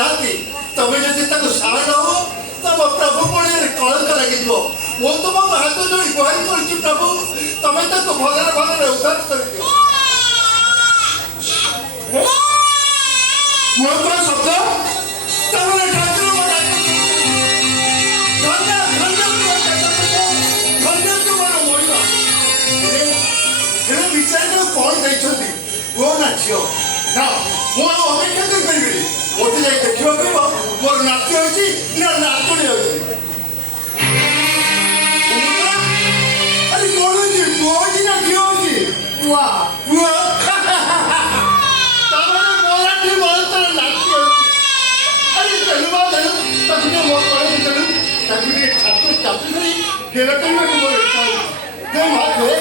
नाती तमे जदि ताको साथ हो तम प्रभु पड़े कलंक लगी मो तुम हाथ जोड़ी गुहारी कर प्रभु तमे ताको भलरे भलरे उद्धार कर दियो मोर पर शब्द तमे ठाकुर को धन्य तुम्हारा मोइना विचार कौन देखते वो ना झील ना मुझे अपेक्षा कर पारि मत जाए देखा पड़े मोर नाती अच्छी ना नातुणी अच्छी अरे कौन अच्छी पुआ अच्छी ना झील अच्छी पुआ पुआ मराठी बहुत नाती अच्छी अरे तेलुगु तेलुगु मोर कड़े तेलुगु छात्र चापी खेल करने मोर इच्छा है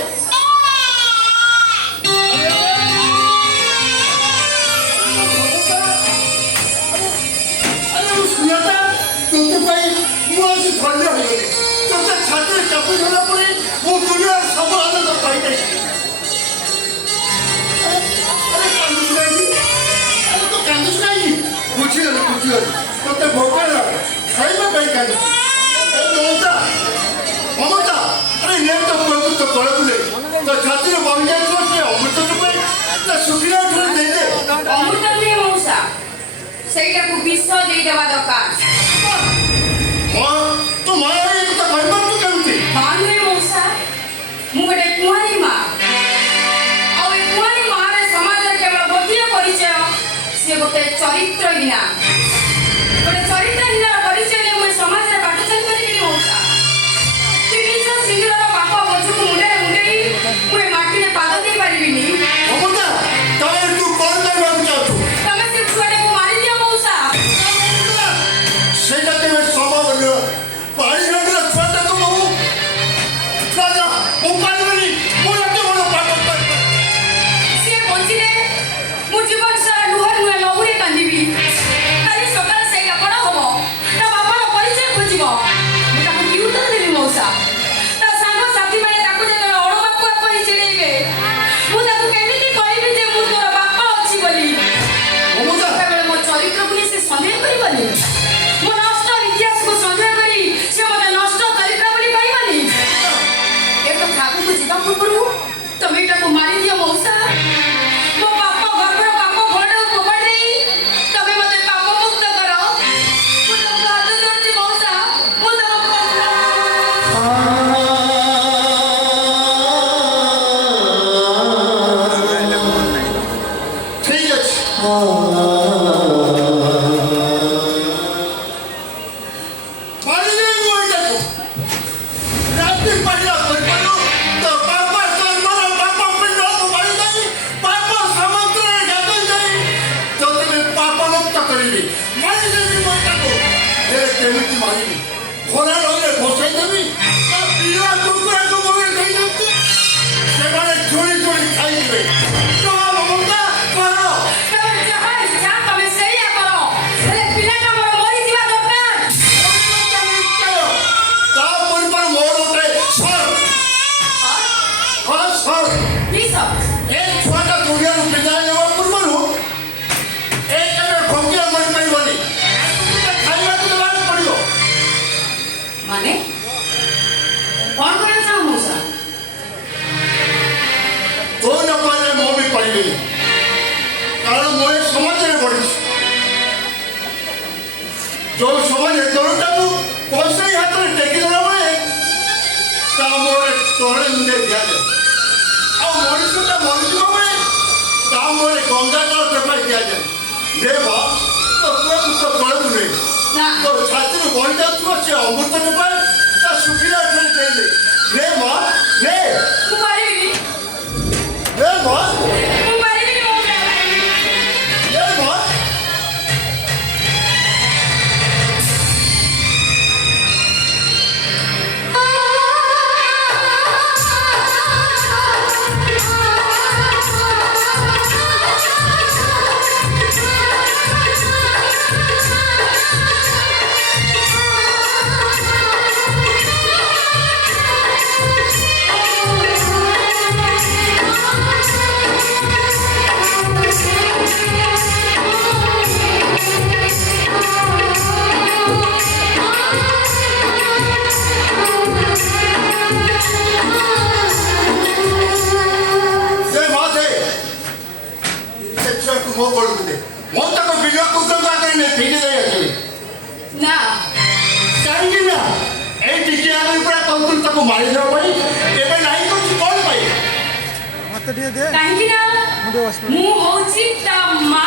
धन्य हो गए तुमसे छात्र चापी होला पड़े वो दुनिया सब आनंद पाई नहीं अरे कांदुस नहीं अरे तो कांदुस नहीं बुझी तो ते भोका खाइबा पाई कांदु ए ममता अरे ने तो प्रभु तो कळे बुले तो छात्र बन जाय तो से अमृत तो पाई तो सुखिया ठर दे दे अमृत नहीं मौसा सेटा को विश्व दे देवा दरकार तो माया एक तो भाई बात करती मानवे मौसा मुगटे कुआरी मां और ए कुआरी मां रे समाज रे केवल गोटिए परिचय से गोटे चरित्रहीना गोटे चरित्रहीना परिचय ने मुझे समाज रे बाटो चल करी मौसा कि निज सिंगर पाप बोझ को मुंडे मुझे माटी रे पाद दे पारिबिनी ममता तमे तू कौन करबा चाहतु तमे से छुआटे को मारी दियो मौसा सेटा तेरे स्वभाव न पानी रंगला छुआटा को बहु राजा वो पानी मोर के मोर पाप कर से बंचिले मु जीवन सारा लुहर नुए लहुरे कांदिबी काली सकाळ सेटा बड़ होबो ता बापर परिचय खोजिबो मु ताको की उत्तर देबी मौसा ता संग साथी माने ताको जे अड़ बाप कहि चिड़ेबे मु ताको केमिति कहबी जे मु तोर बाप अछि बोली ममता केवल मो चरित्र को से संदेह करबनी मो नष्ट इतिहास को संदेह करी से मते नष्ट चरित्र बोली कहबनी ए तो खाबू को जीवा पूर्व तमे एटा को मारी दियो मौसा मो पाप गर्भर पाप घोड़ पकड़ देई तमे मते पाप मुक्त करो मु तो हाथ जोड़ती मौसा मु तो ठीक अछि पानी नहीं मोर जाको रात्रि पहला कोई पनो तो पापा कर्मर पापा पिंड को मारी नहीं पापा समुद्र रे गाधोई नहीं तो तमे पाप मुक्त करिबी मारी नहीं मोर जाको ए केमिति मारिबी घोड़ा लगे बसाई देबी तो पिला कुकुरा को मोर नहीं देबी से माने चोरी चोरी खाई देबे तो ममता करो तमे जहां इच्छा तमे सही करो अरे पिलाटा मोर मरी जीवा दरकार की सब माने कौन करे चाहो मौसा जो समाज दोनों कौन से हाथ में टेकी देना पड़े तोड़े मुझे दिया जाए और मनुष्य का मनुष्य में गंगा जल पेपर दिया जाए दे तो तो बड़े बुले तो छात्र बन जाता से अमृत पेपर ता सुखिला दे दे रे मां रे तुम्हारी रे मां तुम्हारी भी हो गया रे मां ଟିକେ ଦେ କାହିଁକି ନା ମୁଁ ଟିକେ ବସି ମୁଁ ହଉଛି ତା ମା।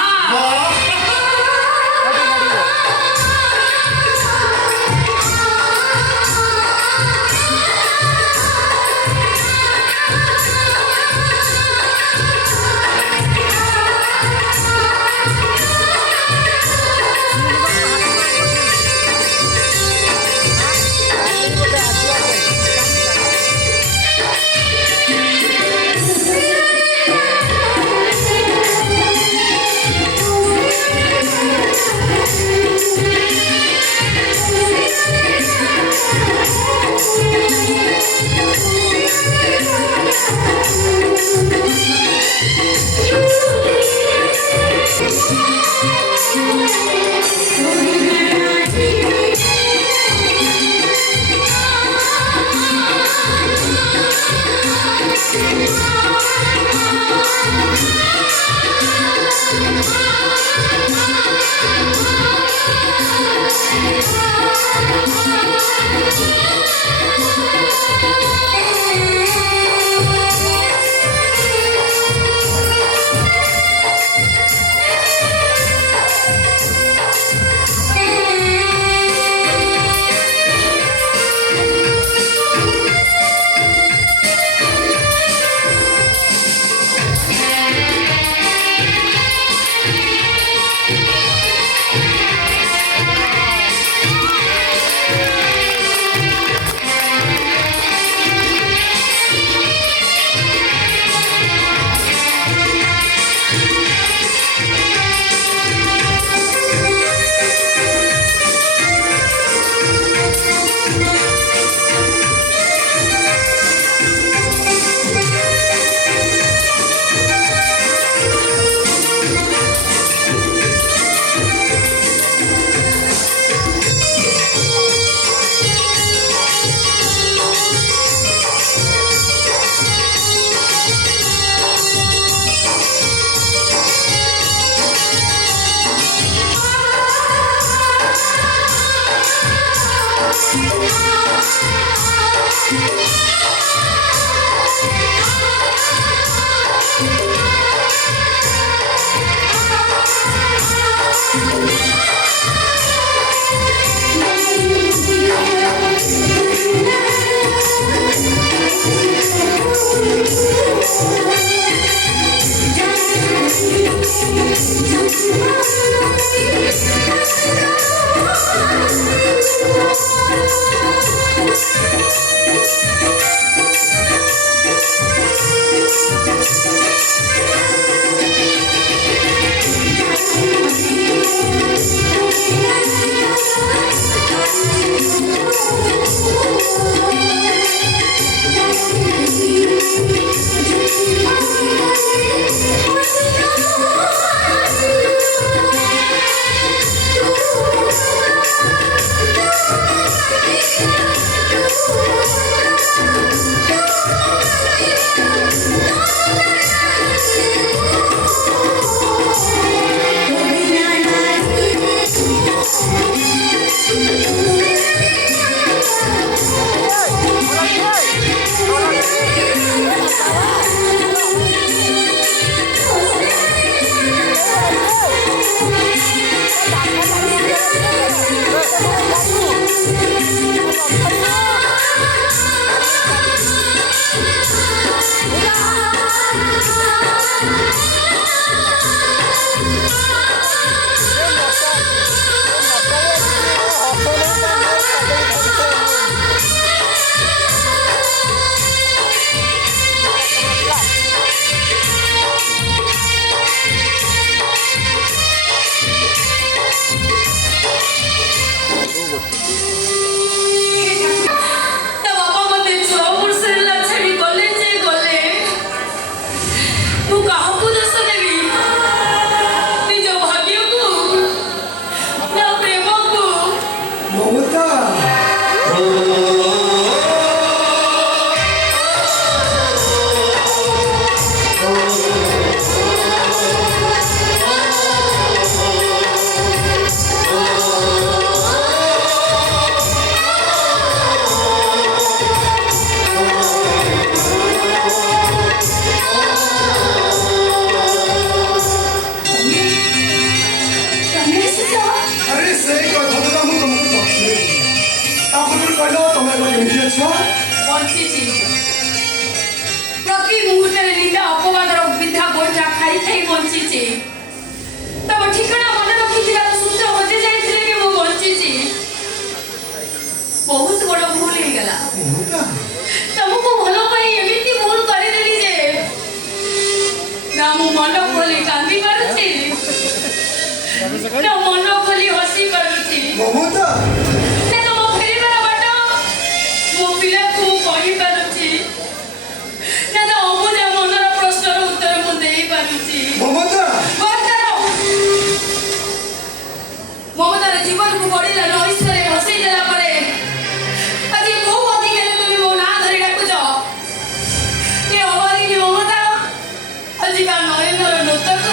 ଝରିବା ନୟନର ଲୋତକ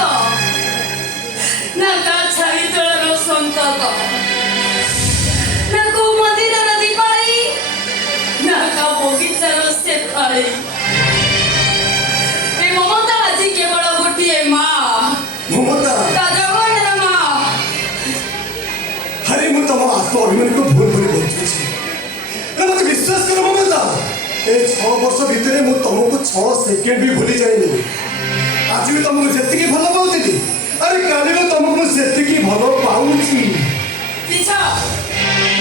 ନା କା ଛାଇ ତଳର ସନ୍ତକ ନା କୋଉ ମନ୍ଦିରର ଦୀପାଳି ନା କା ବଗିଚାର ଶେଫାଳି ଏ ମମତା ଆଜି କେବଳ ଗୋଟିଏ ମା ମମତା ତା ଜଗନ୍ନାଥ ମା। ଆରେ ମୁଁ ତମ ଆତ୍ମ ଅଭିମାନକୁ ଭୁଲ ବୋଲି ବୁଝୁଛି। ମତେ ବିଶ୍ୱାସ କର ମମତା, ଏ 6 ବର୍ଷ ଭିତରେ ମୁଁ ତମକୁ 6 ସେକେଣ୍ଡ ବି ଭୁଲି ଯାଇନି। ଆଜି ବି ତମକୁ ଯେତିକି ଭଲ ପାଉଥିଲି, ଆରେ କାଲି ବି ତମକୁ ମୁଁ ସେତିକି ଭଲ ପାଉଛି। ମିଛ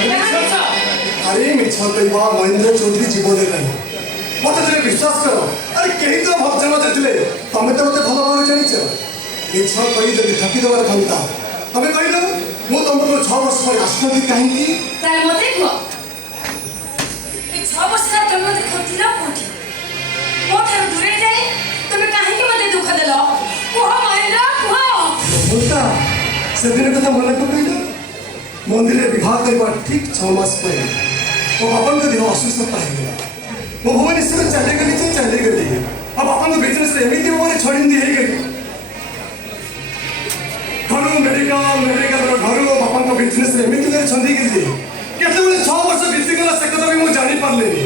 ମିଛ ଆରେ ମିଛ କହିବା ମହେନ୍ଦ୍ର ଚୌଧୁରୀ ଜୀବନରେ ନାହିଁ। ମତେ ଟିକେ ବିଶ୍ୱାସ କର, ଆରେ କେହି ତ ଭକ୍ତ ଥିଲେ, ତମେ ତ ମତେ ଭଲ ଭାବରେ ଜାଣିଛ। ମିଛ କହି ଯଦି ଠକିଦେବାର ଥାନ୍ତା, ତମେ କହିଲ ମୁଁ ତମକୁ 6 ବର୍ଷ ପରେ ଆସିନଥିଲି କାହିଁକି? ତାହେଲେ ମତେ କୁହ ଏ 6 ବର୍ଷର ତମେ ମତେ ଖୋଜିଲ କୋଉଠି? ମୋ ଠାରୁ ଦୂରେଇ ଯାଇ ତମେ କାହିଁକି ମତେ ଦୁଃଖ ଦେଲ? କୁହ ମହେନ୍ଦ୍ର କୁହ। ମମତା, ସେଦିନ କଥା ମନେ ପକାଇଲ। ମନ୍ଦିରରେ ବିବାହ କରିବା ଠିକ୍ 6 ମାସ ପରେ ମୋ ବାପାଙ୍କ ଦେହ ଅସୁସ୍ଥତା ହେଇଗଲା। ମୁଁ ଭୁବନେଶ୍ୱର ଚାଲିଗଲି ଯେ ଚାଲିଗଲି, ଆଉ ବାପାଙ୍କ ବିଜନେସ୍ରେ ଏମିତି ଭାବରେ ଛଡ଼ିନ୍ତି ହେଇଗଲି। ଘରୁ ମେଡ଼ିକାଲର ଘରୁ ବାପାଙ୍କ ବିଜନେସ୍ରେ ଏମିତି ଭାବରେ ଛନ୍ଦିଗଲି ଯେ କେତେବେଳେ 6 ବର୍ଷ ବିତିଗଲା ସେ କଥା ବି ମୁଁ ଜାଣିପାରିଲିନି।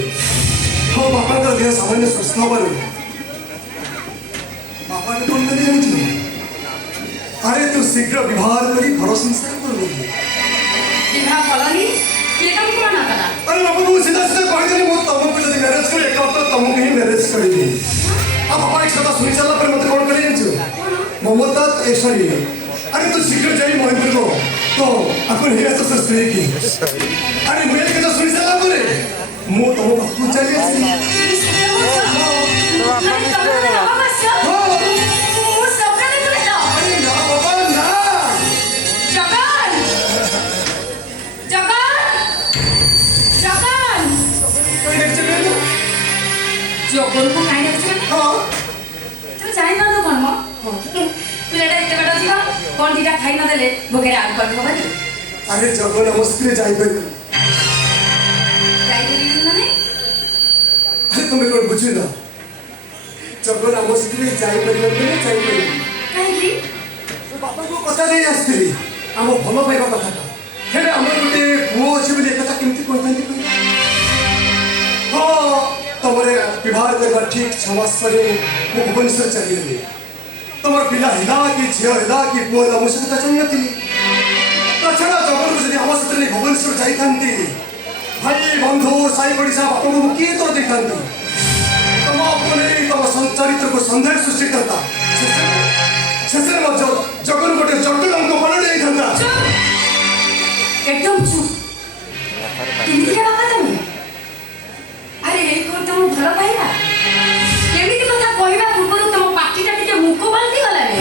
ଆଉ ବାପାଙ୍କର ଦେହ ସାମାନ୍ୟ ସୁସ୍ଥ ହେବାରୁ ବାପାଙ୍କୁ କ'ଣ କରି ଜାଣିଛୁ? ଆରେ ତୁ ଶୀଘ୍ର ବିବାହ କରି ଘର ସଂସାର କରୁ। ବିବାହ କଲନି କିଏ ତମକୁ ମନା କଲା? ଆରେ ବାପା ମୁଁ ସିଧା କହିଦେଲି ମୁଁ ତମକୁ ଯଦି ମ୍ୟାରେଜ କରି ଏକମାତ୍ର ତମକୁ ହିଁ ମ୍ୟାରେଜ କରିବି। ଆଉ ବାପା ଏ କଥା ଶୁଣି ସାରିଲା ପରେ ମତେ କ'ଣ କରି ଜାଣିଛୁ? ମମତା ଏ ସରି ଆରେ ତୁ ଶୀଘ୍ର ଯାଇ ମହେନ୍ଦ୍ରକୁ ତ ଆପଣ ହେଇ ଆସ ସେ ସ୍ତ୍ରୀ କି। ଆରେ ମୁଁ ଏ କଥା ଶୁଣି ସାରିଲା ପରେ ମୁଁ ତମ ପାଖକୁ ଚାଲି ଆସିଲି। ଜଗନକୁ କାହିଁ ଡାକୁଛୁ ତମେ ଜାଣିପାରୁନ କ'ଣ ମ ପିଲାଟା ଏତେ ବାଟ ଯିବ କ'ଣ ଦିଟା ଖାଇ ନଦେଲେ ଭୋଗରେ ଆଗ କରିହେବନି। ଆରେ ଜଗନ ଆମ ସ୍ତ୍ରୀ ଯାଇପାରିବି। ଯାଇପାରିବି ମାନେ ଆରେ ତମେ କ'ଣ ବୁଝିଲ? ଜଗନ ଆମ ସ୍ତ୍ରୀ ଯାଇପାରିବ ଯାଇପାରିବି କାହିଁକି? ବାପାଙ୍କୁ କଥା ଦେଇ ଆସିଥିଲି ଆମ ଭଲ ପାଇବା କଥାଟା। ହେଲେ ଆମର ଗୋଟେ ପୁଅ ଅଛି ବୋଲି ଏକଥା କେମିତି କହିଥାନ୍ତି କହିଲ? ହଁ ତମର ବିବାହ କରିବା ଠିକ୍ 6 ମାସ ପରେ ମୁଁ ଭୁବନେଶ୍ୱର ଚାଲିଗଲି। ତମର ପିଲା ହେଲା କି ଝିଅ ହେଲା କି ପୁଅ ହେଲା ମୁଁ ସେ କଥା ଜାଣିନଥିଲି। ତାଛଡ଼ା ଜଗନକୁ ଯଦି ଆମ ସାଥିରେ ନେଇ ଭୁବନେଶ୍ୱର ଯାଇଥାନ୍ତି, ଭାଇ ବନ୍ଧୁ ସାହି ପଡ଼ିଶା ବାପାଙ୍କୁ ମୁଁ କିଏ ତ ଦେଇଥାନ୍ତି? ତମ ଉପରେ ତମ ଚରିତ୍ରକୁ ସନ୍ଦେହ ସୃଷ୍ଟି କରିଥାନ୍ତା। ଶେଷରେ ମଧ୍ୟ ଜଗନ ଗୋଟେ ଜଟିଳଙ୍କ ମନରେ ହେଇଥାନ୍ତା। একদম চুপ কেমিতিকা বাপা তুমি আরে এই কোন তম ভাল পাইবা কেমিতি কথা কইবা পূর্বরু তম পাটিটা টিকে মুখ বালতি গলানি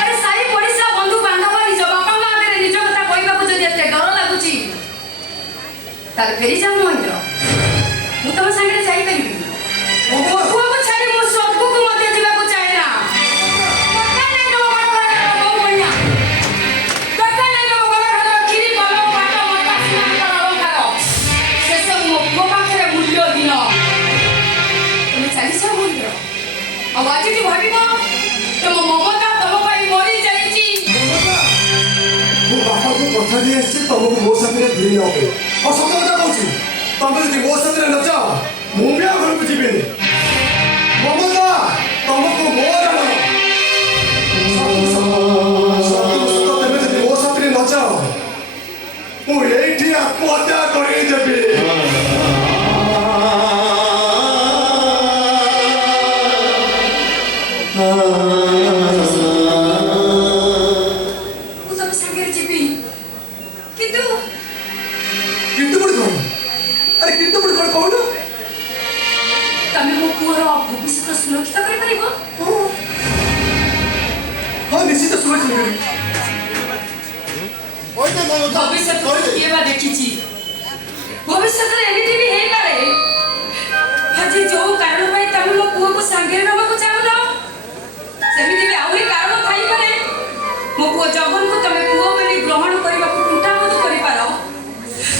আরে সাই পড়িসা বন্ধু বান্ধব নিজ বাপাঙ্গ আগরে নিজ কথা কইবাকু যদি এতে ডর লাগুচি তাহলে ফেরি যাও মহেন্দ্র মু তম সাঙ্গে যাই পারিবি পুয়াকু ছাড়ি মু সবকুকু মধ্যে যাবাকু চাই না अब आज भी भाभी मां तुम ममता तुम भाई मरी जाईची ମୁଁ ବାପାଙ୍କୁ କଥା ଦେଇ ଆସିଛି ତମକୁ ମୋ ସାଥିରେ ଧରି ନେବା ପାଇଁ। ଆଉ ସତ କଥା କହୁଛି, ତମେ ଯଦି ମୋ ସାଥିରେ ନ ଯାଅ ମୁଁ ବି ଆଉ ଘରକୁ ଯିବିନି। ମମତା ତମକୁ ମୋର ତମେ ଯଦି ମୋ ସାଥିରେ ନ ଯାଅ ମୁଁ ଏଇଠି ଆତ୍ମହତ୍ୟା କରିଦେବି। ভবিষ্যতের এমিতি भी হেই পারে আজি जो कारण পাই তুমি মো পুଅକୁ ସାଙ୍ଗରେ ନେବାକୁ ଚାହୁଁନ ସେମିତି ବି ଆହୁରି କାରଣ ଥାଇପାରେ। ମୋ ପୁଅ ଜଗନକୁ ତମେ ପୁଅ ବୋଲି ଗ୍ରହଣ କରିବାକୁ କୁଣ୍ଠାବୋଧ କରିପାର।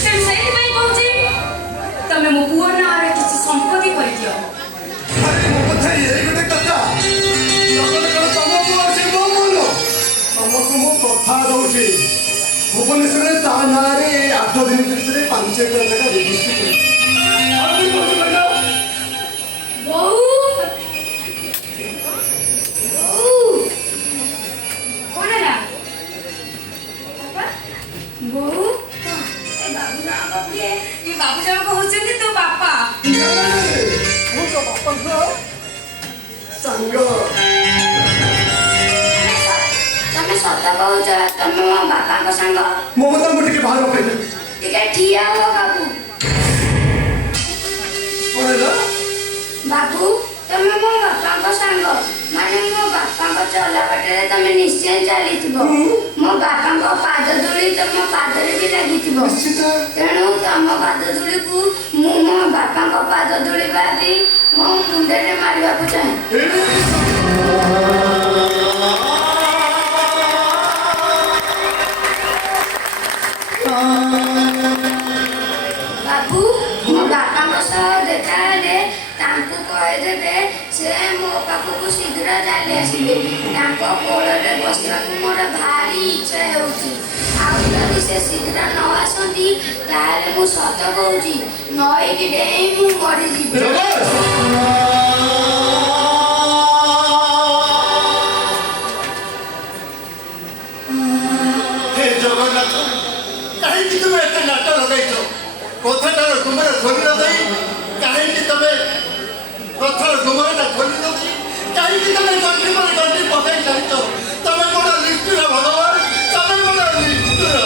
ତେଣୁ ସେଇଥିପାଇଁ କହୁଛି ତମେ ମୋ ପୁଅ ନାଁରେ କିଛି ସମ୍ପତ୍ତି କରିଦିଅ। ଆରେ ମୋ କଥା ଏଇ ଗୋଟେ କଥା ଦଉଛି ଭୁବନେଶ୍ୱରରେ ତା ନାଁରେ 8 ଦିନ ଭିତରେ 5 ଏକର ଜାଗା ରେଜିଷ୍ଟ୍ରି କରି ବୋଉ କଣ ହେଲା ବାପା ବୋଉ ଏ ବାବୁ ଜଣକ କିଏ ଏ ବାବୁ ଜଣକ ହଉଛନ୍ତି ତୋ ବାପା ମୁଁ ତ ବାପାଙ୍କ ସାଙ୍ଗ ତମେ ସତ କହୁଛ ତମେ ମୋ ବାପାଙ୍କ ସାଙ୍ଗ ମମତାଙ୍କୁ ଟିକେ ବାହାର କରିଦେବି ଟିକେ ଠିଆ ହୁଅ ବାବୁ କଣ ହେଲା ବାବୁ ତମେ ମୋ ବାପାଙ୍କ ସାଙ୍ଗ ମାନେ ମୋ ବାପାଙ୍କ ଚଲାବାଟରେ ତମେ ନିଶ୍ଚୟ ଚାଲିଥିବ ମୋ ବାପାଙ୍କ ପାଦ ଧୂଳି ତମ ପାଦରେ ବି ଲାଗିଥିବ ନିଶ୍ଚିତ ତେଣୁ ତମ ପାଦ ଧୂଳିକୁ ମୁଁ ମୋ ବାପାଙ୍କ ପାଦ ଧୂଳି ଭାବି ମୋ ମୁଣ୍ଡରେ ମାରିବାକୁ ଚାହେଁ ବାବୁ ମୋ ବାପାଙ୍କ ସହ ଦେଖା ହେଲେ ତାଙ୍କୁ କହିଦେବେ ସେ ମୋ ପାଖକୁ ଶୀଘ୍ର ଚାଲି ଆସିବେ ତାଙ୍କ କୋଳରେ ବସିବାକୁ ମୋର ଭାରି ଇଚ୍ଛା ହେଉଛି ଆଉ ଯଦି ସେ ଶୀଘ୍ର ନ ଆସନ୍ତି ତାହେଲେ ମୁଁ ସତ କହୁଛି ନଈକି ଡେଇଁ ମୁଁ ମରିଯିବି हे जगन्नाथ कहीं तुम एत नाट लगे कथाटार गुमर खोली न दे कहीं तुम कथार गुमरटा खोली न दे कहीं तुम गंटी पर गंटी पकड़ चाहत तुम बड़ा निष्ठुर भगवान तुम बड़ा निष्ठुर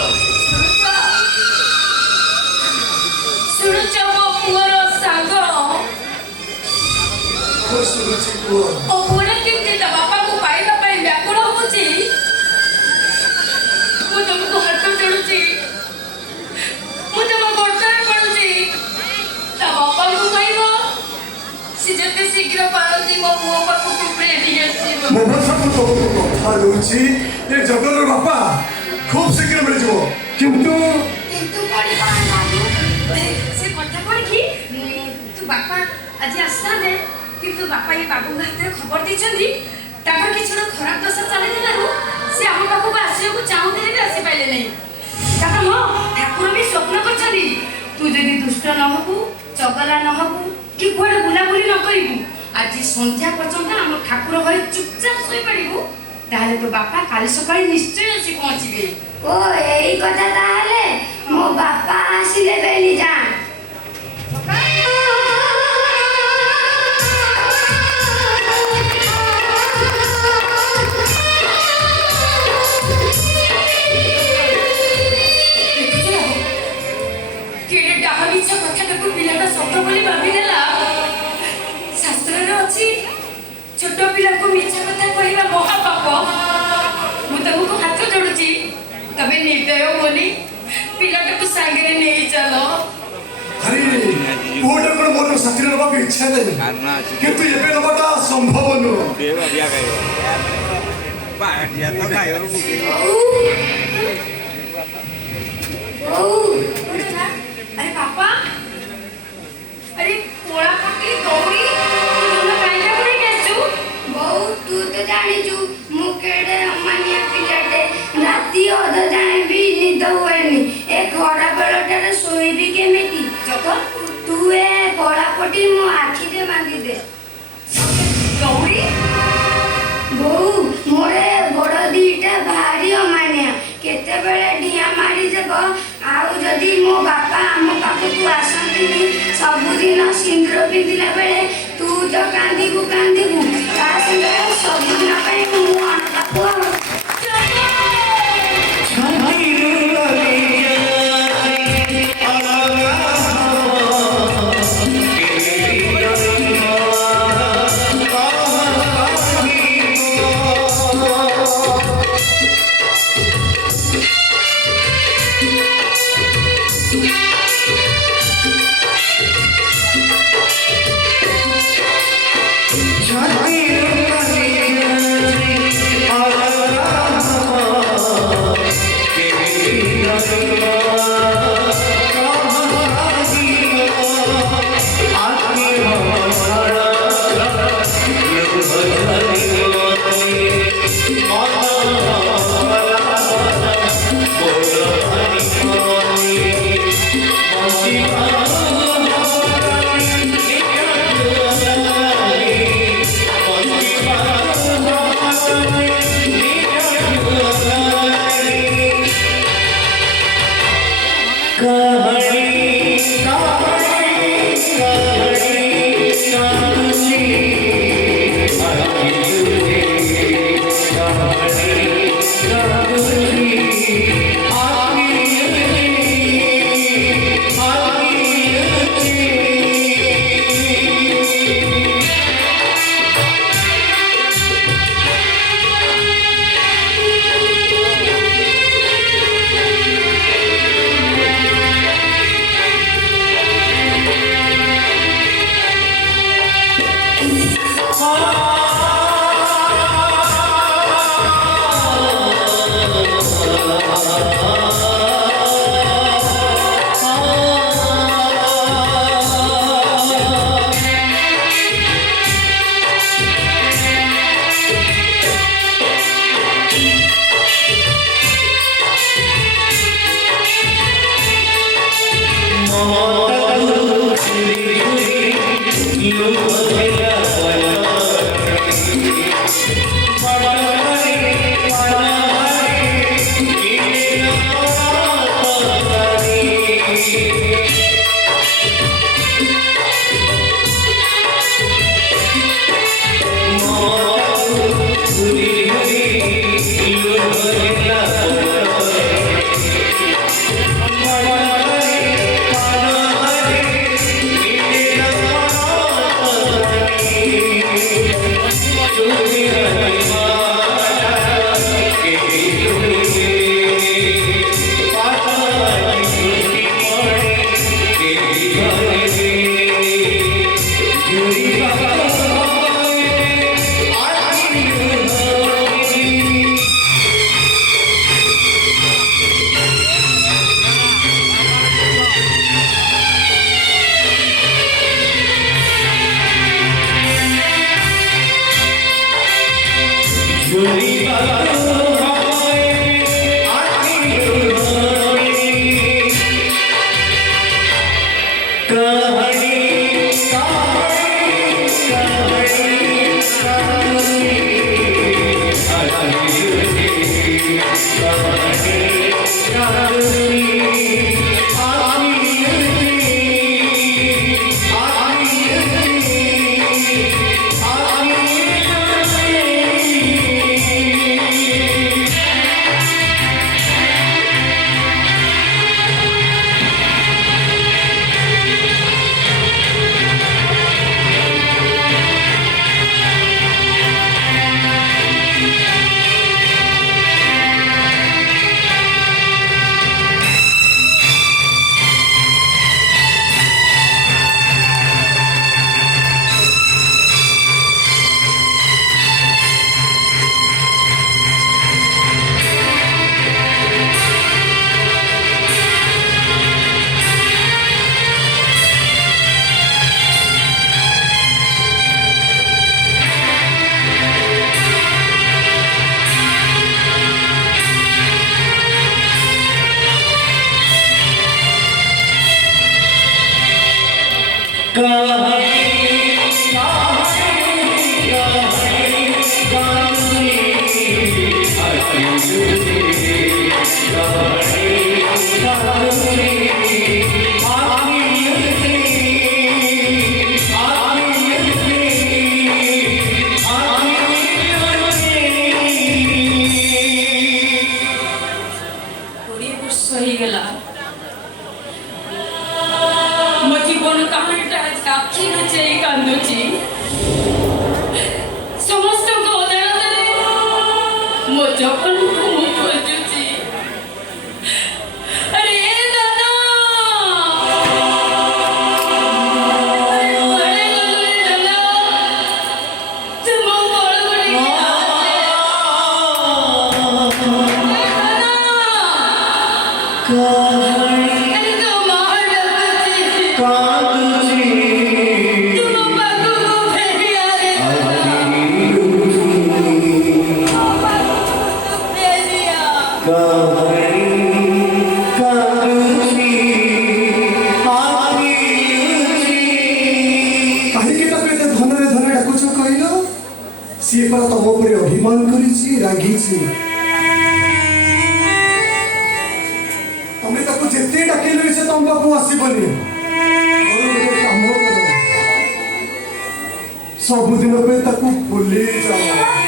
ଶୁଣୁଛ ମୋ ପୁଅର ସାଙ୍ଗ ଶୁଣୁଛି କୁହ ଓ ପୁଅଟା କେମିତି ତା ବାପାକୁ ପାଇବା ପାଇଁ ବ୍ୟାକୁଳ ହଉଛି ମୁଁ ତମକୁ ହାତ ଯୋଡୁଛି ମୁଁ ତମ ଗୋଡରେ ପଡୁଛି ତା ବାପାଙ୍କୁ କହିବ ସେ ଯେତେ ଶୀଘ୍ର ପାରନ୍ତି ମୋ ପୁଅ ପାଖକୁ ଫେରି ଆସିବ ମମତାଙ୍କୁ ତମକୁ କଥା ଦଉଛି ଏ ଜଗନ୍ନାଥ ବାପା ଖୁବ୍ ଶୀଘ୍ର ମିଳିଯିବ କିନ୍ତୁ କିନ୍ତୁ ପଡି କଣ ଲାଗୁ ସେ କଥା କଣ କି ତୁ ବାପା ଆଜି ଆସିଥାନ୍ତେ କିନ୍ତୁ ବାପା ଏ ବାବୁଙ୍କ ହାତରେ ଖବର ଦେଇଛନ୍ତି ତାଙ୍କର କିଛି ଗୋଟେ ଖରାପ ଦଶା ଚାଲିଥିବାରୁ ସେ ଆମ ପାଖକୁ ଆସିବାକୁ ଚାହୁଁଥିଲେ ବି ଆସିପାରିଲେ ନାହିଁ ତାପରେ ହଁ ଠାକୁର ବି ସ୍ୱପ୍ନ କରିଛନ୍ତି ତୁ ଯଦି ଦୁଷ୍ଟ ନ ହବୁ ଚଗଲା ନ ହବୁ କି କୁଆଡେ ବୁଲାବୁଲି ନ କରିବୁ ଆଜି ସନ୍ଧ୍ୟା ପର୍ଯ୍ୟନ୍ତ ଆମ ଠାକୁର ଘରେ ଚୁପଚାପ ଶୋଇପଡ଼ିବୁ ତାହେଲେ ତୋ ବାପା କାଲି ସକାଳେ ନିଶ୍ଚୟ ଆସି ପହଞ୍ଚିବେ ଓ ଏଇ କଥା ତାହେଲେ ମୋ ବାପା ଆସିଲେ ବେଲି ଯା ପିଲାଟା ସତ ବୋଲି ଭାବିଦେଲା ଶାସ୍ତ୍ରରେ ଅଛି ଛୋଟ ପିଲାକୁ ମିଛ କଥା କହିବା ମହାପାପ ମୁଁ ତମକୁ ହାତ ଯୋଡୁଛି ତମେ ନିର୍ଦୟ ବୋଲି ପିଲାଟାକୁ ସାଙ୍ଗରେ ନେଇ ଚାଲ ଆରେ ପୁଅଟା କ'ଣ ମୋର ସାଥିରେ ନେବାକୁ ଇଚ୍ଛା ନାହିଁ କିନ୍ତୁ ଏବେ ନେବାଟା ସମ୍ଭବ ନୁହଁ अरे पापा अरे पोळा पट्टी दौड़ी तुम काईला पुणे गेसु बहु तू तो जानी छु मु केडे अमानिया पिलाटे राती अध जाए भी निद होएनी ए खरा बेलटारे सोईबी केमिति जतो तू ए पोळा पट्टी मो आखी दे बांधी दे दौड़ी बहु मोरे बड़ दीटा भारी अमानिया केतेबेले डिया मारी देबो आउ जदि मो बापा आम पाखकू आसंती सबुदिन सिंदूर पिंधिला बेले तू तो कांदिबू ता संगे सबुदिन पाई मु अनपाखु ସିଏ ପରା ତମ ଉପରେ ଅଭିମାନ କରିଛି, ରାଗିଛି। ତମେ ତାକୁ ଯେତେ ଡାକିଲେ ବି ସେ ତମ ପାଖକୁ ଆସିବନି। କାମ କର, ସବୁଦିନ ପାଇଁ ତାକୁ ଭୁଲି ଯାଅ।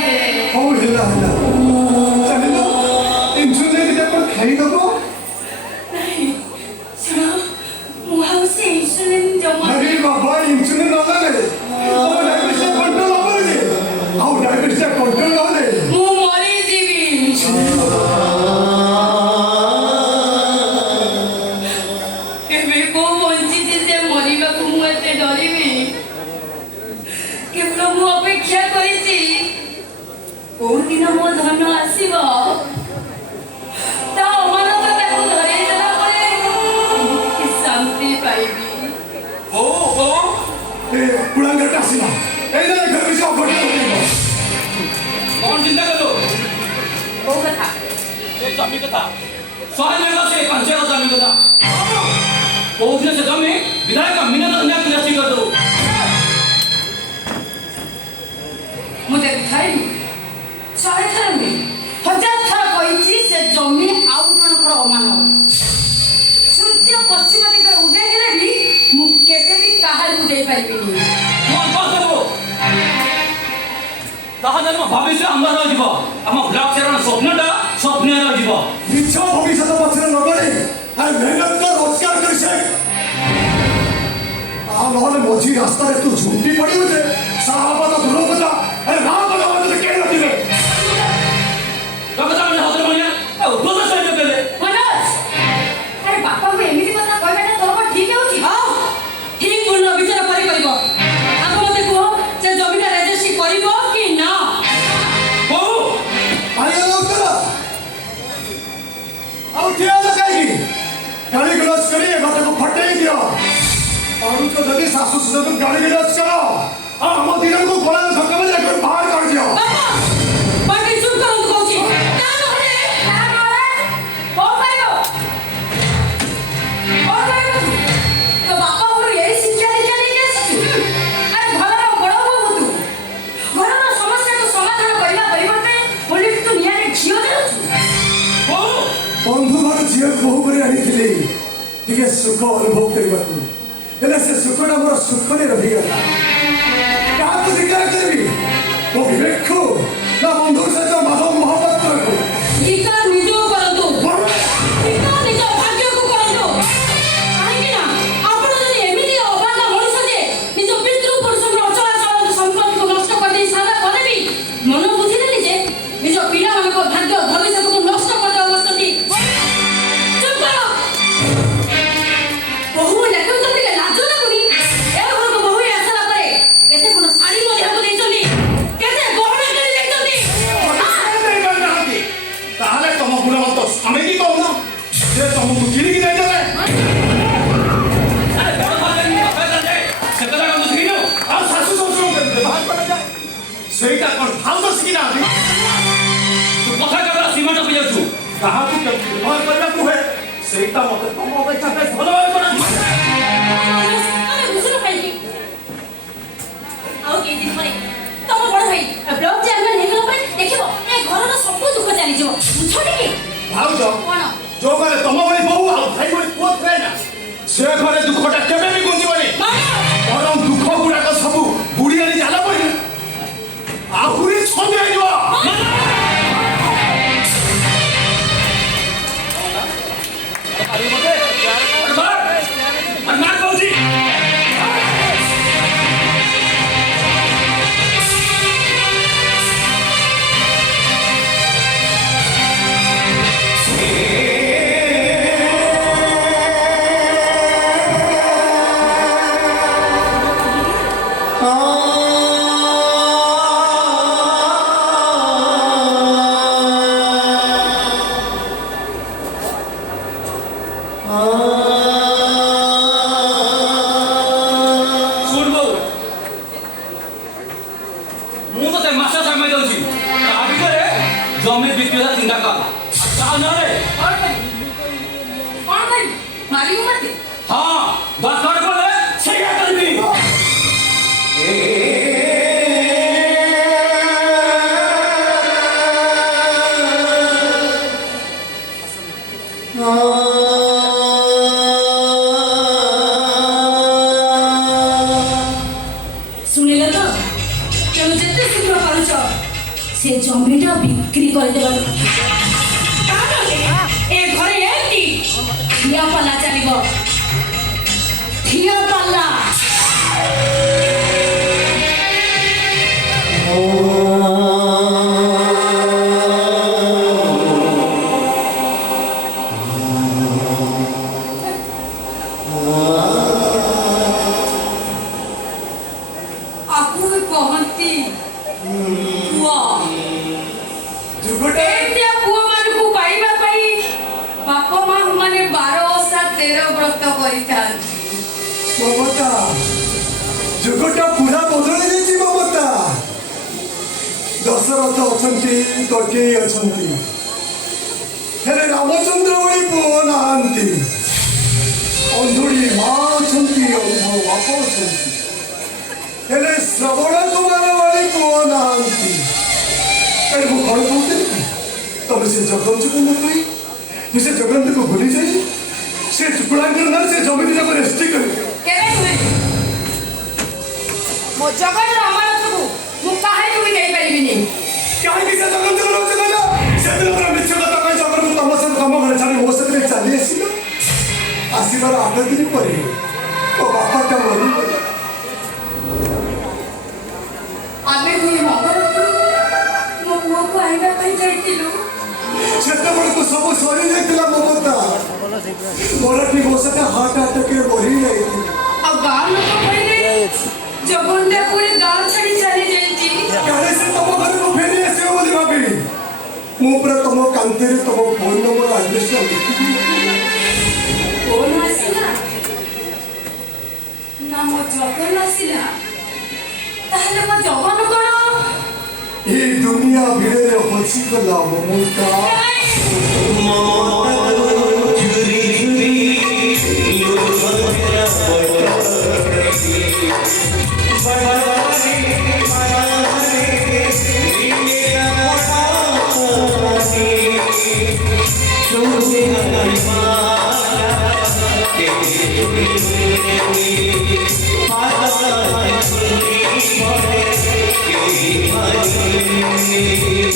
Hey! ହଉ ହେଲା ହେଲା ଚାଲିଲ ଇନ୍ସୁଲିନ ଦିଟା କ'ଣ ଖାଇଦବ ଶୁଣ ମୁଁ ଆଉ ସେ ଇନ୍ସୁଲିନ ଜମା ଆରେ ବାବା ଇନ୍ସୁଲିନ ନଦେଲେ ତମ ଡାଇବେଟିସ୍ କଣ୍ଟ୍ରୋଲ ହବନି ଆଉ ଡାଇବେଟିସ୍ କଣ୍ଟ୍ରୋଲ ନହେଲେ ମୁଁ ମରିଯିବି ଏବେ କୋଉ ବଞ୍ଚିଛି ସେ ମରିବାକୁ ମୁଁ ଏତେ ଡରିବି କେବଳ ମୁଁ ଅପେକ୍ଷା କରିଛି କୋଉ ଦିନ ମୋ ଧନ ଆସିବ ତା ଅମାନବତାକୁ ଧରେଇ ଦେଲା ପରେ ମୁଁ ଟିକେ ଶାନ୍ତି ପାଇବି ଏ କୁଳାଙ୍ଗରଟା ଆସିଲା ଏଇ ନା ଘର କିଛି ଅଘଟଣ ଘଟିବ कौन चिंता करो କୋଉ କଥା ये जमी कथा सहाय लेगा से पंचे का जमी कथा वो उसने से जमी विधायक का मिनट अन्य कृषि कर दो ମୁଁ ତାକୁ ଛାଡ଼ିବି 100 ଥର ନୁହେଁ 1000 ଥର କହିଛି ସେ ଜମି ଆଉ ଜଣଙ୍କର ଅମାନବ ସୂର୍ଯ୍ୟ ପଶ୍ଚିମ ଦିଗରେ ଉଦୟ ହେଲେ ବି ମୁଁ କେବେ ବି କାହାରିକୁ ଦେଇପାରିବିନି कौन पास है वो ताहा जन्म भविष्य अंदर रह जीव हम ब्लॉक से स्वप्नटा स्वप्न रह जीव ମିଛ ଭବିଷ୍ୟତ ପଛରେ ନଗଳି ଆରେ ମେହନତ କର ରୋଜଗାର କରି ସେ ଆଉ ନହେଲେ ମଝି ରାସ୍ତାରେ ତୁ ଝୁଣ୍ଟି ପଡ଼ିବୁ ଯେ ସାହାବତ ଦୂର କଥା ଆରେ ରାମ ଭଗବାନ କେହି ନଥିବେ कविता में हाथ में है उपदेश सही करे ମନୋଜ ଆରେ ବାପାଙ୍କୁ ଏମିତି କଥା କହିବାଟା ତୋର କ'ଣ ଠିକ ହେଉଛି ଠିକ ପୂର୍ଣ୍ଣ ବିଚାର କରିପାରିବ ଆଗ ମୋତେ କୁହ ସେ ଜମିଟା ରେଜିଷ୍ଟ୍ରି କରିବ କି ନା ओ ଆଜ୍ଞା ଉତ୍ତର ଆଉ ଠିଆ ହେଲା କାହିଁକି ଗାଳି ଗଲଜ କରି ଏ କଥାକୁ ଫଟେଇ ଦିଅ ଅରୁଚ ଯଦି ଶାଶୁ ଶ୍ୱଶୁରକୁ ଗାଳି ଗଲଜ କର ଆଉ ଆମ ଦିନକୁ ଗୋଳା ଧକ୍କା ମାରି ଏଠୁ ବାହାର କରିଦିଅ ବାପା ପାଟି ଚୁପ୍ କରନ୍ତୁ କହୁଛି ତା ନହେଲେ କ'ଣ କରିବ ତୋ ବାପା ମୋର ଏଇ ଶିକ୍ଷା ଦୀକ୍ଷା ନେଇକି ଆସିଛୁ ଆରେ ଘରର ବଡ଼ ବୋହୂ ତୁ ଘରର ସମସ୍ୟାକୁ ସମାଧାନ କରିବା ପରିବର୍ତ୍ତେ ଓଲଟି ତୁ ନିଆଁରେ ଘିଅ ଦେଉଛୁ ओ ବନ୍ଧୁ ଘର ଝିଅ ବୋହୁ କରି ଆଣିଥିଲି ଟିକେ ସୁଖ ଅନୁଭବ କରିବାକୁ ହେଲେ ସେ ସୁଖଟା ମୋର ସୁଖରେ ରହିଗଲା କାହାକୁ ସ୍ୱୀକାର କରିବି ମୋ ବିବେକକୁ ନା ବନ୍ଧୁ ସହିତ ମାଧବ ମହାପାତ୍ରକୁ ସ୍ୱୀକାର ନିଜକୁ କରନ୍ତୁ ସ୍ୱୀକାର ନିଜ ଭାଗ୍ୟକୁ କରନ୍ତୁ କାହିଁକି ନା ଆପଣ ଯଦି ଏମିତି ଅବାଧ ମଣିଷ ଯେ ନିଜ ପିତୃ ପୁରୁଷଙ୍କର ଅଚଳାଚଳ ସମ୍ପତ୍ତିକୁ ନଷ୍ଟ କରିଦେଇ ସାରିଲା ପରେ ବି ମନ ବୁଝିଲେନି ଯେ ନିଜ ପିଲାମାନଙ୍କ ଭାଗ୍ୟ ଭବିଷ୍ୟତକୁ ନଷ୍ଟ କରିଦେବା ବସନ୍ତି ଚୁପ୍ କର ବୋହୂ ଲେଖନ୍ତୁ ଟିକେ ଲାଜ ଲାଗୁନି ଏ ଘରକୁ ବୋହୂ ହେଇ ଆସିଲା ପରେ କେତେ ଗୁଣ ଶାଢ଼ୀ ମଧ୍ୟକୁ ଦେଇଛନ୍ତି କେତେ ଗହଣା କିଣି ଦେଇଛନ୍ତି ଦେଇପାରିନାହାନ୍ତି ତାହେଲେ ତମ ଗୁଣବନ୍ତ ସ୍ୱାମୀ କି କହୁନ ସେ ତମକୁ କିଣିକି ଦେଇଦେଲେ अरे बड़ बात नहीं पता जाए सेकला का मुझे गिनो ଆଉ ଶାଶୁ ଶ୍ୱଶୁରଙ୍କୁ ବ୍ୟବହାର କରାଯାଏ ସେଇଟା କ'ଣ ଭାଉଜ ଶିଖିନାହାନ୍ତି तू कथा का सीमा टप जाऊ କାହାକୁ କେମିତି ବ୍ୟବହାର କରିବାକୁ ହୁଏ ସେଇଟା ମୋତେ ତମ ଅପେକ୍ଷା ବେଶ ଭଲ ଭାବେ ଜଣା ଆମେ ବୁଝୁନୁ କାହିଁକି ଆଉ କେଇ ଦିନ ପରେ ତମ ବଡ଼ ଭାଇ ବ୍ଲକ ଚେୟାରମ୍ୟାନ ହେଇଗଲା ପରେ ଦେଖିବ ଏ ଘରର ସବୁ ଦୁଃଖ ଚାଲିଯିବ ବୁଝ ଟିକେ ଭାଉଜ କ'ଣ ଯୋଉ ଘରେ ତମ ଭଳି ବୋହୁ ଆଉ ଭାଇ ଭଳି ପୁଅ ଥାଏ ନା ସେ ଘରେ ଦୁଃଖଟା କେବେ ବି ଗୁଞ୍ଜିବନି ବରଂ ଦୁଃଖ ଗୁଡାକ ସବୁ ବୁଡ଼ି ଆଣି ହେଲା ପରେ ଆହୁରି ଛନ୍ଦି ହେଇଯିବ अरे मते अरे मार कहूची सुन बो मु तो मास समय दउची आ भितरे जमी बिक्रीला चिंता कर ता नरे କ'ଣ କରିବି ମାରିବୁ ମୋତେ हां दरकार पड़े सेया करबी ଶୁଣିଲେ ତ ତେଣୁ ଯେତେ ଶୀଘ୍ର ପାରୁଛ ସେ ଜମିଟା ବିକ୍ରି କରିଦେବା ଏ ଘରେ ଏମିତି ଠିଆ ପାଲା ଚାଲିବ ଠିଆ ପାଲା aku କହନ୍ତି ପୁଅ ଯୁଗଟା ଏମିତିଆ ପୁଅମାନଙ୍କୁ ପାଇବା ପାଇଁ ବାପ ମା ମାନେ 12 ଓଷା 13 ବ୍ରତ କରିଥାନ୍ତି ମମତା ଯୁଗଟା ପୁରା ବଦଳି ଯାଇଛି ମମତା ଦଶରଥ ଅଛନ୍ତି କୈକେୟୀ ଅଛନ୍ତି ହେଲେ ରାମଚନ୍ଦ୍ର ଭଳି ପୁଅ ନାହାନ୍ତି ଅନ୍ଧୁଡ଼ି ମା ଅଛନ୍ତି ଅନ୍ଧ ବାପ ଅଛନ୍ତି ହେଲେ ଶ୍ରବଣ କୁମାର ଭଳି ପୁଅ ନାହାନ୍ତି ଏଠି ମୁଁ କ'ଣ କହୁଥିଲି ତମେ ସେ ଜଗନ୍ନାଥକୁ ମୁଁ କହି ମୁଁ ସେ ଜଗନ୍ନାଥକୁ ଭୁଲି ଯାଇ ସେ ଟୁକୁଳାଙ୍କର ନାଁ ସେ ଜମି ଯାକ ରେଷ୍ଟ୍ରି କରିବି କେବେ ନୁହେଁ ମୋ ଜଗନ୍ନାଥ ଅମରତ୍ୱକୁ ମୁଁ କାହାକୁ ବି ଦେଇପାରିବିନି କାହିଁକି ସେ ଜଗନ୍ନାଥକୁ ରହୁଛି କହିଲ ସେଦିନ ପୁରା ମିଛ କଥା କହି ଜଗନ୍ନାଥ ତମ ସହିତ ତମ ଘରେ ଛାଡ଼ି ମୋ ସାଥିରେ ଚାଲି ଆସିଲ ଆସିବାର 8 ଦିନ ପରେ ମୋ ବାପାଟା ମରିଗଲେ ଆମେ ଦୁଇ ମଙ୍ଗଳକୁ ମୋ ପୁଅକୁ ଆଣିବା ପାଇଁ ଯାଇଥିଲୁ ସେତେବେଳକୁ ସବୁ ସରି ଯାଇଥିଲା ମମତା ମରାଠୀ ମୋ ସହିତ ହାର୍ଟ ଆଟାକରେ ମରିଯାଇଥିଲା ଆଉ ଗାଁ ଲୋକ କହିଲେ ଜଗନ୍ନାଥ ପୁରୀ ଗାଁ ଛାଡ଼ି ଚାଲି ଯାଇଛି କାଳେ ସେ ତମ ଘରକୁ ଫେରି ଆସିବ ବୋଲି ଭାବି ମୁଁ ପୁରା ତମ କାନ୍ଥରେ ତମ ଫୋନ୍ ନମ୍ବର ଆଡ୍ରେସଟା ଲେଖିଥିଲି ଫୋନ୍ ଆସିଲା ନା ମୋ ଜଗନ ଆସିଲା ତାହେଲେ ମୋ ଜଗନ କ'ଣ এই দুনিয়া ভিড়ে হচ্ছি গলা মমতা Thank you.